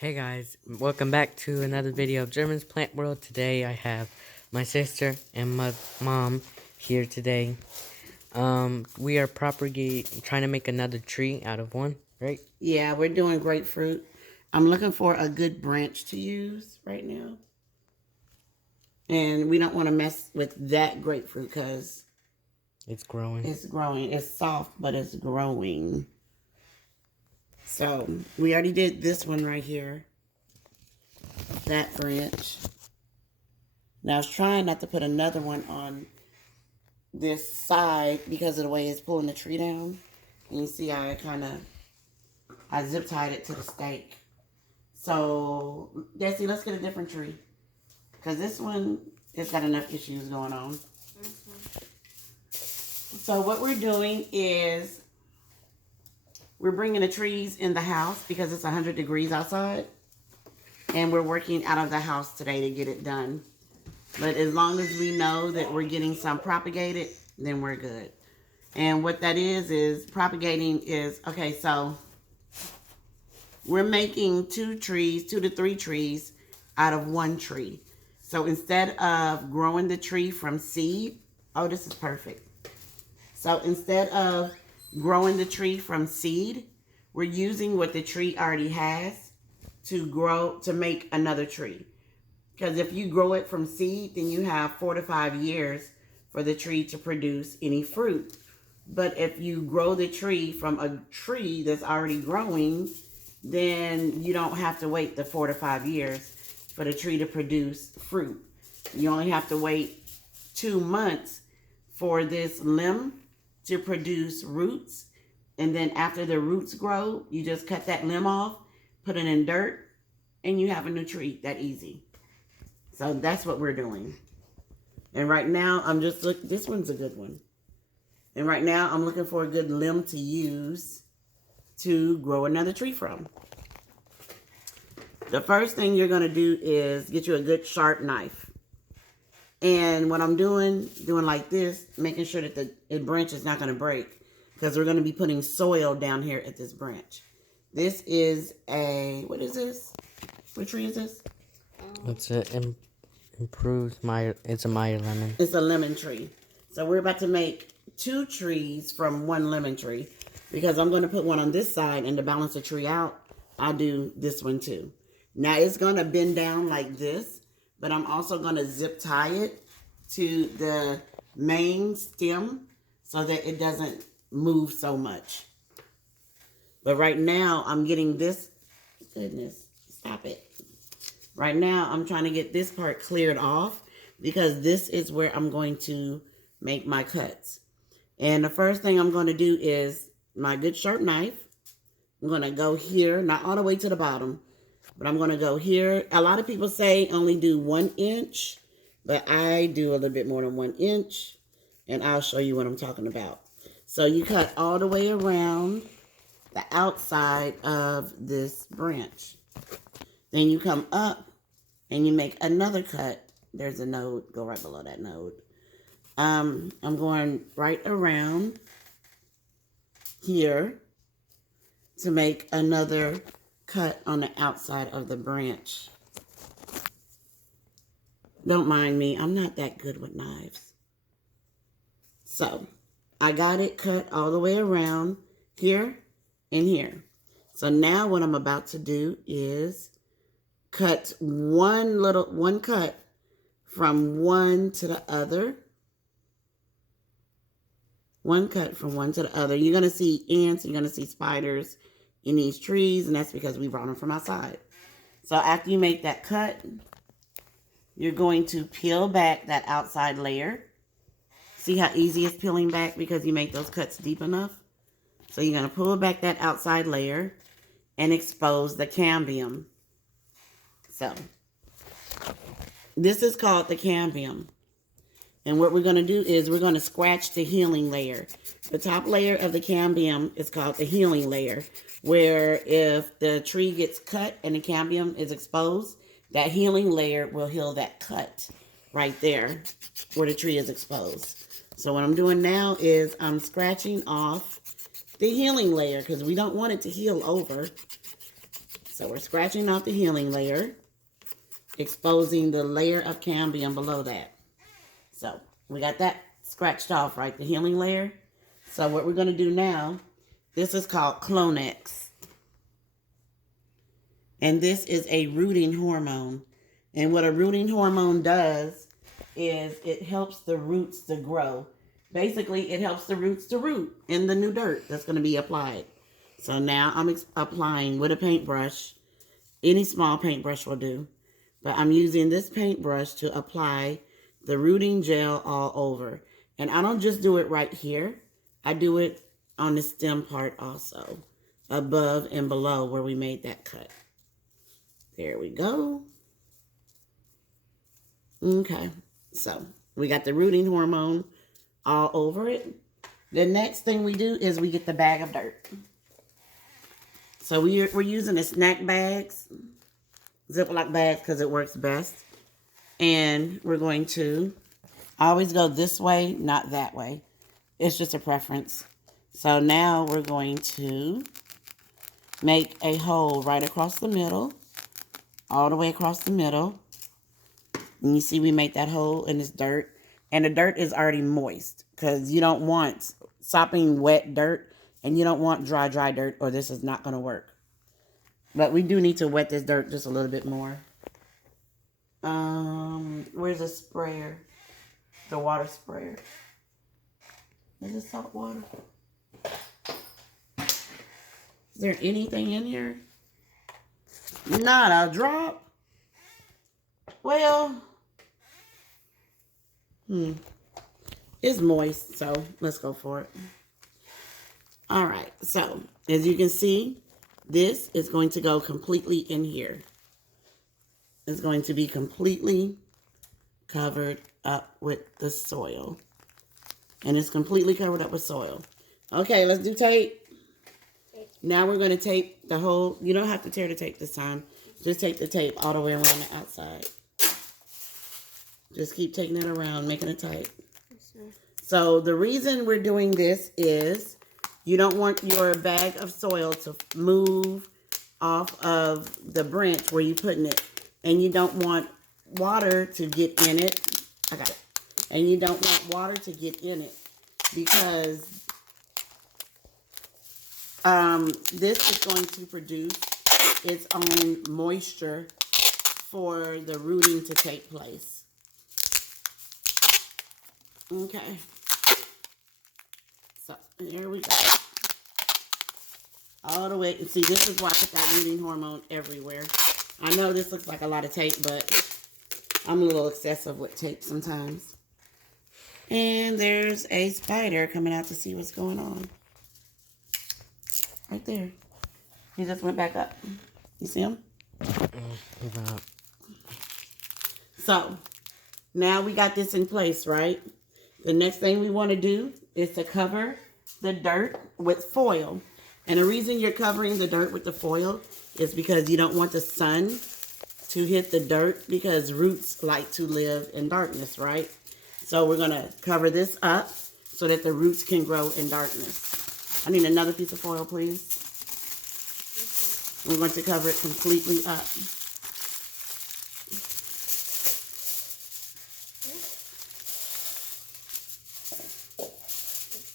Hey guys, welcome back to another video of German's Plant World. Today I have my sister and my mom here today. We are trying to make another tree out of one, right? Yeah, we're doing grapefruit. I'm looking for a good branch to use right now. And we don't want to mess with that grapefruit because It's growing. it's growing. It's soft, but it's growing. So we already did this one right here. That branch. Now I was trying not to put another one on this side because of the way it's pulling the tree down. And you see I zip tied it to the stake. So, Deisi, let's get a different tree. Because this one has got enough issues going on. So what we're doing is we're bringing the trees in the house because it's 100 degrees outside. And we're working out of the house today to get it done. But as long as we know that we're getting some propagated, then we're good. And what that is propagating is, okay, so we're making 2 to 3 trees out of 1 tree. So instead of growing the tree from seed, oh, this is perfect. So instead of growing the tree from seed, we're using what the tree already has to make another tree. Because if you grow it from seed, then you have 4 to 5 years for the tree to produce any fruit. But if you grow the tree from a tree that's already growing, then you don't have to wait the 4 to 5 years for the tree to produce fruit. You only have to wait 2 months for this limb to produce roots. And then after the roots grow, you just cut that limb off, put it in dirt, and you have a new tree. That easy. So that's what we're doing. And right now, I'm just looking. This one's a good one. And right now, I'm looking for a good limb to use to grow another tree from. The first thing you're going to do is get you a good sharp knife. And what I'm doing like this, making sure that the branch is not going to break, because we're going to be putting soil down here at this branch. This is what is this? What tree is this? It's it's a Meyer lemon. It's a lemon tree. So we're about to make 2 trees from 1 lemon tree, because I'm going to put one on this side, and to balance the tree out, I'll do this one too. Now it's going to bend down like this, but I'm also going to zip tie it to the main stem so that it doesn't move so much. But right now I'm getting this, goodness, stop it. Right now I'm trying to get this part cleared off, because this is where I'm going to make my cuts. And the first thing I'm going to do is my good sharp knife. I'm going to go here, not all the way to the bottom, but I'm going to go here. A lot of people say only do 1 inch, but I do a little bit more than 1 inch, and I'll show you what I'm talking about. So you cut all the way around the outside of this branch. Then you come up and you make another cut. There's a node, go right below that node. I'm going right around here to make another cut on the outside of the branch. Don't mind me, I'm not that good with knives. So I got it cut all the way around here and here. So now what I'm about to do is cut one cut from one to the other. One cut from one to the other. You're going to see ants, you're going to see spiders in these trees, and that's because we brought them from outside. So after you make that cut, you're going to peel back that outside layer. See how easy it's peeling back because you make those cuts deep enough? So you're going to pull back that outside layer and expose the cambium. So this is called the cambium. And what we're going to do is we're going to scratch the healing layer. The top layer of the cambium is called the healing layer, where if the tree gets cut and the cambium is exposed, that healing layer will heal that cut right there where the tree is exposed. So what I'm doing now is I'm scratching off the healing layer because we don't want it to heal over. So we're scratching off the healing layer, exposing the layer of cambium below that. So we got that scratched off, right? The healing layer. So what we're going to do now, this is called Clonex. And this is a rooting hormone. And what a rooting hormone does is it helps the roots to grow. Basically, it helps the roots to root in the new dirt that's going to be applied. So now I'm applying with a paintbrush. Any small paintbrush will do. But I'm using this paintbrush to apply the rooting gel all over. And I don't just do it right here. I do it on the stem part also. Above and below where we made that cut. There we go. Okay. So we got the rooting hormone all over it. The next thing we do is we get the bag of dirt. So we're using the snack bags, Ziploc bags, because it works best. And we're going to always go this way, not that way. It's just a preference. So now we're going to make a hole right across the middle, all the way across the middle. And you see we made that hole in this dirt. And the dirt is already moist because you don't want sopping wet dirt and you don't want dry dirt or this is not going to work. But we do need to wet this dirt just a little bit more. Where's the sprayer? The water sprayer. Is it salt water? Is there anything in here? Not a drop. Well, it's moist, so let's go for it. All right, so as you can see, this is going to go completely in here. It's going to be completely covered up with the soil. And it's completely covered up with soil. Okay, let's do tape. Now we're going to tape the whole, you don't have to tear the tape this time. Just take the tape all the way around the outside. Just keep taking it around, making it tight. So the reason we're doing this is you don't want your bag of soil to move off of the branch where you're putting it. And you don't want water to get in it. I got it. And you don't want water to get in it because this is going to produce its own moisture for the rooting to take place. Okay. So, here we go. All the way. See, this is why I put that rooting hormone everywhere. I know this looks like a lot of tape, but I'm a little excessive with tape sometimes. And there's a spider coming out to see what's going on. Right there. He just went back up. You see him? So, now we got this in place, right? The next thing we want to do is to cover the dirt with foil. And the reason you're covering the dirt with the foil is because you don't want the sun to hit the dirt because roots like to live in darkness, right? So we're going to cover this up so that the roots can grow in darkness. I need another piece of foil, please. We're going to cover it completely up.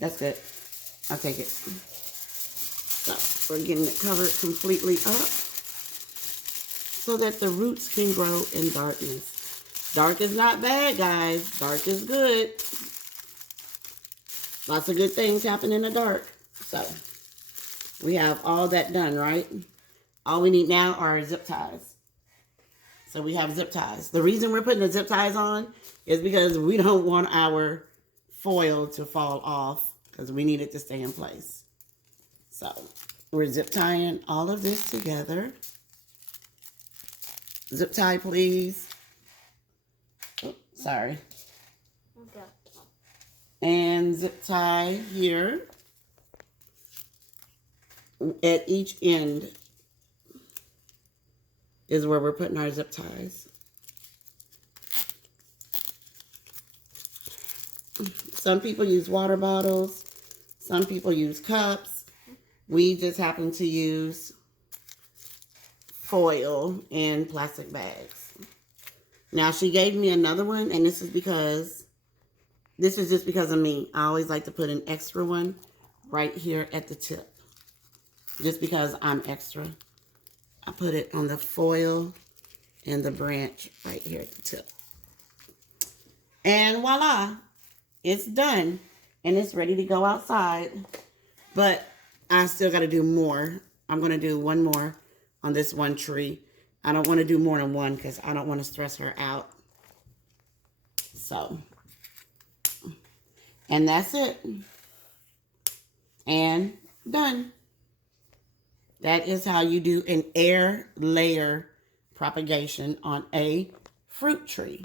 That's good. I'll take it. So we're getting it covered completely up so that the roots can grow in darkness. Dark is not bad, guys. Dark is good. Lots of good things happen in the dark. So we have all that done, right? All we need now are zip ties. So we have zip ties. The reason we're putting the zip ties on is because we don't want our foil to fall off because we need it to stay in place. So we're zip tying all of this together. Zip tie, please. Oh, sorry. Okay. And zip tie here at each end is where we're putting our zip ties. Some people use water bottles. Some people use cups. We just happen to use foil in plastic bags. Now, she gave me another one, and this is just because of me. I always like to put an extra one right here at the tip. Just because I'm extra. I put it on the foil and the branch right here at the tip. And voila, it's done. And it's ready to go outside. But I still got to do more. I'm going to do one more on this one tree. I don't want to do more than one because I don't want to stress her out. So, and that's it. And done. That is how you do an air layer propagation on a fruit tree.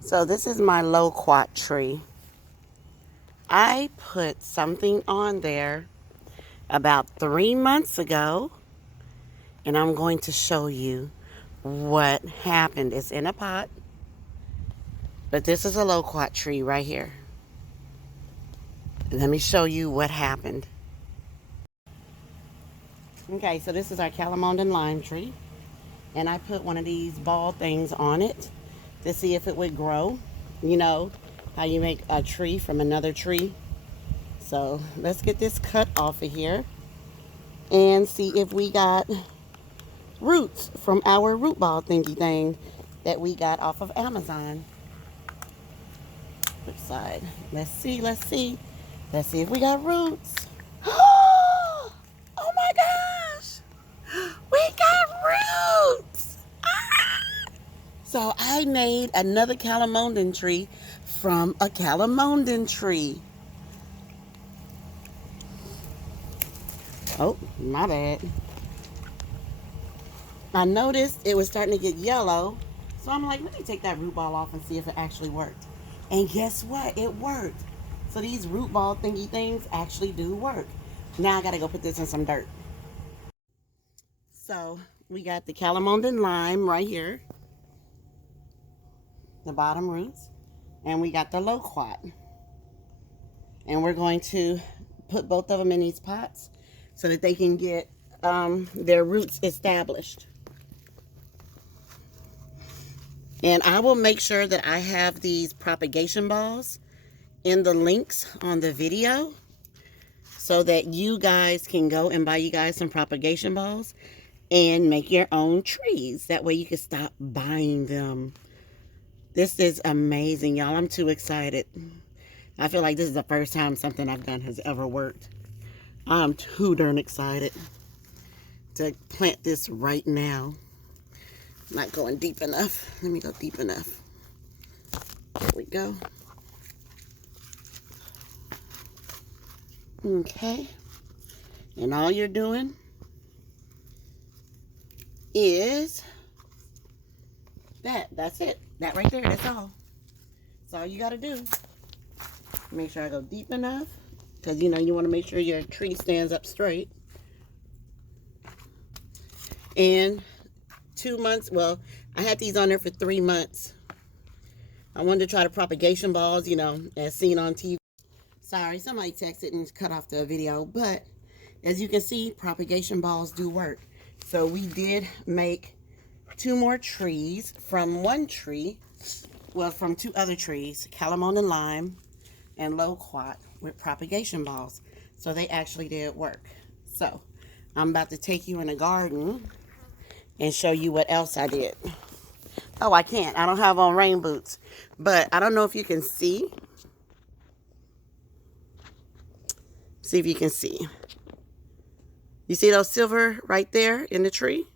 So this is my loquat tree. I put something on there about 3 months ago, and I'm going to show you what happened. It's in a pot, but this is a loquat tree right here. Let me show you what happened. Okay, so this is our Calamondan lime tree, and I put one of these ball things on it to see if it would grow. You know how you make a tree from another tree. So let's get this cut off of here and see if we got roots from our root ball thingy thing that we got off of Amazon. Which side? Let's see. Let's see if we got roots. Oh my gosh! We got roots! So I made another Calamondan tree from a Calamondan tree. Oh, my bad. I noticed it was starting to get yellow. So I'm like, let me take that root ball off and see if it actually worked. And guess what? It worked. So these root ball thingy things actually do work. Now I got to go put this in some dirt. So we got the Calamondan lime right here. The bottom roots. And we got the loquat. And we're going to put both of them in these pots so that they can get their roots established. And I will make sure that I have these propagation balls in the links on the video so that you guys can go and buy you guys some propagation balls and make your own trees. That way you can stop buying them. This is amazing, y'all. I'm too excited. I feel like this is the first time something I've done has ever worked. I'm too darn excited to plant this right now. Not going deep enough. Let me go deep enough. There we go. Okay. And all you're doing is that. That's it. That right there. That's all. That's all you got to do. Make sure I go deep enough. Because, you know, you want to make sure your tree stands up straight. And 2 months, well, I had these on there for 3 months. I wanted to try the propagation balls, you know, as seen on TV. Sorry, somebody texted and cut off the video. But as you can see, propagation balls do work. So we did make 2 more trees from one tree. Well, from 2 other trees, Calamondan lime and loquat with propagation balls. So they actually did work. So I'm about to take you in the garden and show you what else I did. Oh, I can't. I don't have on rain boots. But I don't know if you can see. See if you can see. You see those silver right there in the tree?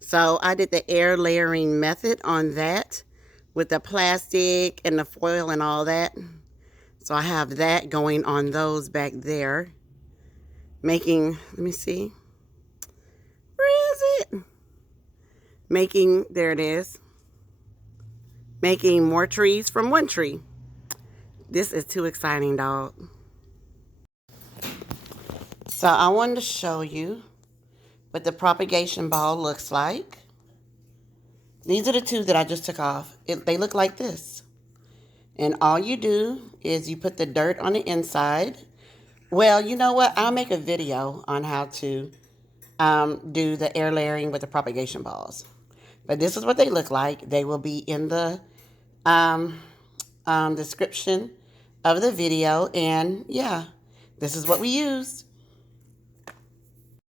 So I did the air layering method on that with the plastic and the foil and all that. So I have that going on those back there. Making, let me see. Where is it? Making, there it is. Making more trees from one tree. This is too exciting, dog. So I wanted to show you what the propagation ball looks like. These are the 2 that I just took off. They look like this. And all you do is you put the dirt on the inside Well, you know what? I'll make a video on how to do the air layering with the propagation balls. But this is what they look like. They will be in the um, description of the video. And yeah, this is what we used.